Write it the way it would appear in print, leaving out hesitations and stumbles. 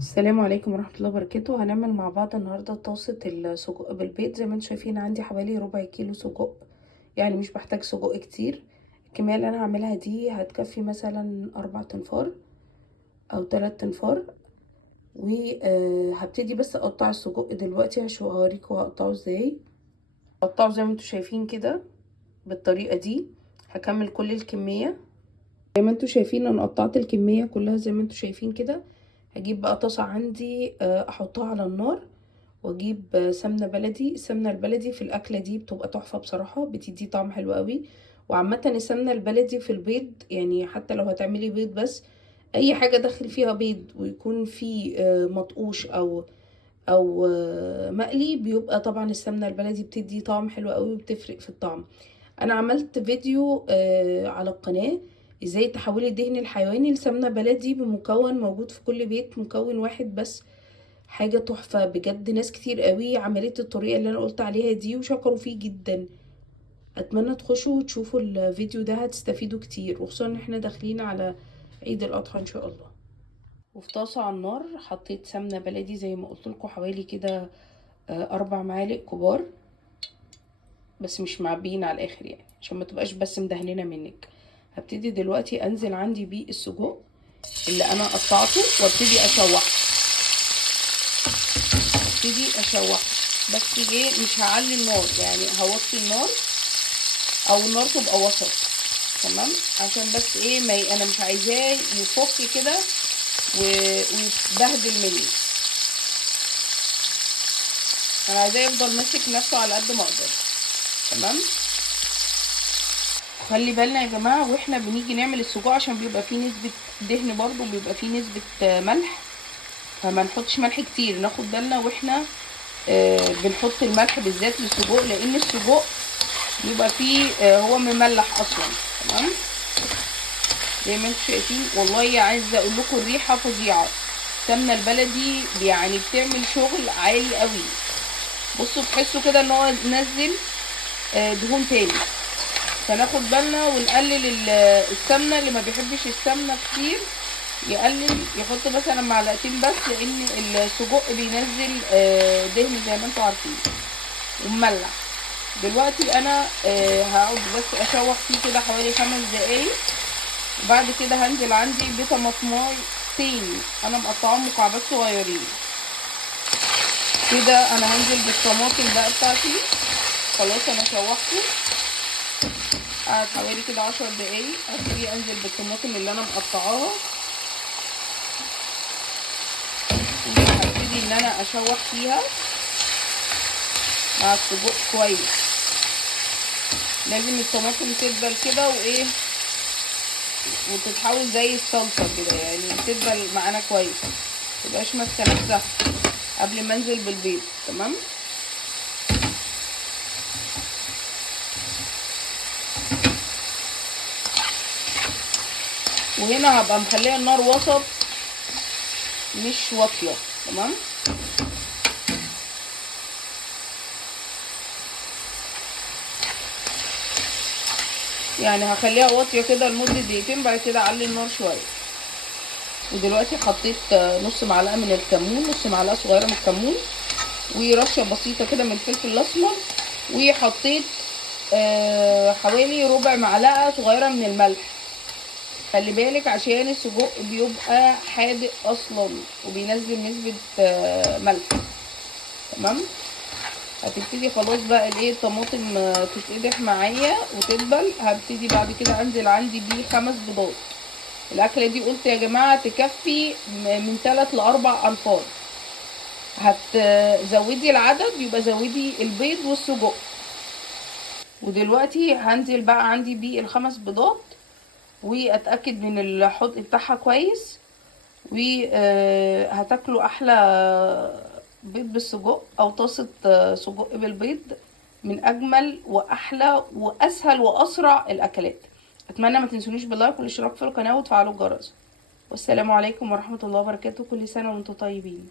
السلام عليكم ورحمة الله وبركاته. هنعمل مع بعض النهاردة طاسة السجق بالبيض. زي ما انتم شايفين عندي حوالي ربع كيلو سجق، يعني مش بحتاج سجق كتير. الكمية اللي انا هعملها دي هتكفي مثلا 4 تنفار او 3 تنفار. وهبتدي بس اقطع السجق دلوقتي عشان هوريكم هقطعه ازاي. اقطعه زي ما انتم شايفين كده بالطريقة دي. هكمل كل الكمية زي ما انتم شايفين. انا قطعت الكمية كلها زي ما انتم شايفين كده. هجيب بقى طاسة عندي احطها على النار، واجيب سمنه بلدي. السمنه البلدي في الاكله دي بتبقى تحفه بصراحه، بتدي طعم حلو قوي. وعامه السمنه البلدي في البيض، يعني حتى لو هتعملي بيض بس اي حاجه داخل فيها بيض ويكون فيه مطقوش او مقلي، بيبقى طبعا السمنه البلدي بتدي طعم حلو قوي وبتفرق في الطعم. انا عملت فيديو على القناه ازاي تحولي الدهن الحيواني لسمنه بلدي بمكون موجود في كل بيت، مكون واحد بس. حاجة تحفة بجد. ناس كتير قوي عملت الطريقة اللي انا قلت عليها دي وشكروا فيه جدا. اتمنى تخشوا وتشوفوا الفيديو ده، هتستفيدوا كتير، وخصوصا ان احنا داخلين على عيد الاضحى ان شاء الله. وفي طاسة على النار حطيت سمنة بلدي زي ما قلت لكم، حوالي كده 4 معالق كبار، بس مش معبيين على الاخر يعني عشان ما تبقاش بس مدهننه منك. هبتدي دلوقتي انزل عندي بيه السجق اللي انا قطعته وابتدي اشوح. بس ايه، مش هعلي النار، يعني هوطي النار او النار تبقى وسط. تمام، عشان بس ايه انا مش عايزاه يفك كده ويتبهدل مني. انا عايزاه يفضل ماسك نفسه على قد ما اقدر. تمام. خلي بالنا يا جماعه واحنا بنيجي نعمل السجق، عشان بيبقى فيه نسبه دهن برضو، بيبقى فيه نسبه ملح، فما نحطش ملح كتير. ناخد بالنا واحنا بنحط الملح بالذات للسجق، لان السجق بيبقى فيه هو مملح اصلا. تمام، زي ما انتم شايفين. والله عايزه اقول لكم الريحه فظيعه. السمنه البلدي يعني بتعمل شغل عالي قوي. بصوا تحسوا كده ان هو نزل دهون تاني. فناخد بالنا ونقلل السمنه. اللي ما بيحبش السمنه كتير يقلل، يحط مثلا معلقتين بس، لان السجق بينزل دهن زي ما انتم عارفين ومملح. دلوقتي انا هقعد بس اشوح فيه كده حوالي 5 دقايق، وبعد كده هنزل عندي بطماطمايتين انا مقطعاهم مكعبات صغيرين كده. انا هنزل بالطماطم بقى بتاعتي. خلاص انا شوحته، قعد حوالي كده 10 دقايق. هبتدي انزل بالطماطم اللي انا مقطعاها، وهبتدي ان انا اشوح فيها مع السجق كويس. لازم الطماطم تدبل كده وايه، وتتحول زي الصلصه كده، يعني تدبل معانا كويس، متبقاش ماسكه نفسها قبل ما انزل بالبيض. تمام. وهنا هبقى مخليه النار وسط مش واطيه. تمام. يعني هخليها واطيه كده لمده دقيقتين، بعد كده اعلي النار شويه. ودلوقتي حطيت نص معلقه من الكمون، نص معلقه صغيره من الكمون، ورشه بسيطه كده من الفلفل الاسمر، وحطيت حوالي ربع معلقه صغيره من الملح. خلي بالك عشان السجق بيبقى حادق اصلا وبينزل نسبه ملح. تمام. هتبتدي خلاص بقى الايه الطماطم تتقدح معايا وتدبل. هبتدي بعد كده انزل عندي بيه 5 بيضات. الاكله دي قلت يا جماعه تكفي من 3 ل4 انفار. هتزودي العدد يبقى زودي البيض والسجق. ودلوقتي هنزل بقى عندي بيه ال5 بيضات، واتاكد من الحوض بتاعها كويس. وهتاكلوا احلى بيض بالسجق او طاسه سجق بالبيض، من اجمل واحلى واسهل واسرع الاكلات. اتمنى ما تنسونيش باللايك والاشتراك في القناه وتفعلوا الجرس. والسلام عليكم ورحمه الله وبركاته. كل سنه وانتم طيبين.